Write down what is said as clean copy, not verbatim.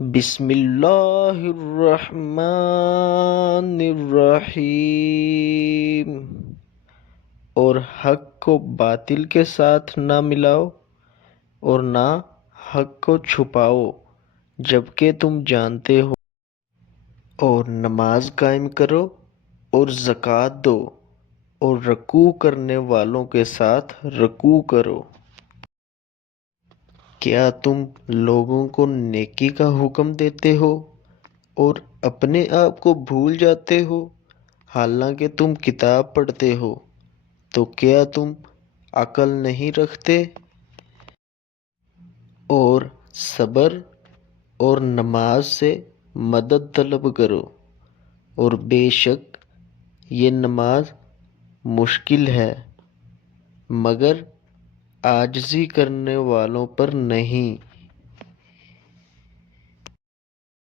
بسم اللہ الرحمن الرحیم۔ اور حق کو باطل کے ساتھ نہ ملاؤ اور نہ حق کو چھپاؤ جبکہ تم جانتے ہو، اور نماز قائم کرو اور زکوٰۃ دو اور رکوع کرنے والوں کے ساتھ رکوع کرو۔ کیا تم لوگوں کو نیکی کا حکم دیتے ہو اور اپنے آپ کو بھول جاتے ہو، حالانکہ تم کتاب پڑھتے ہو؟ تو کیا تم عقل نہیں رکھتے؟ اور صبر اور نماز سے مدد طلب کرو، اور بے شک یہ نماز مشکل ہے مگر عاجزی کرنے والوں پر نہیں۔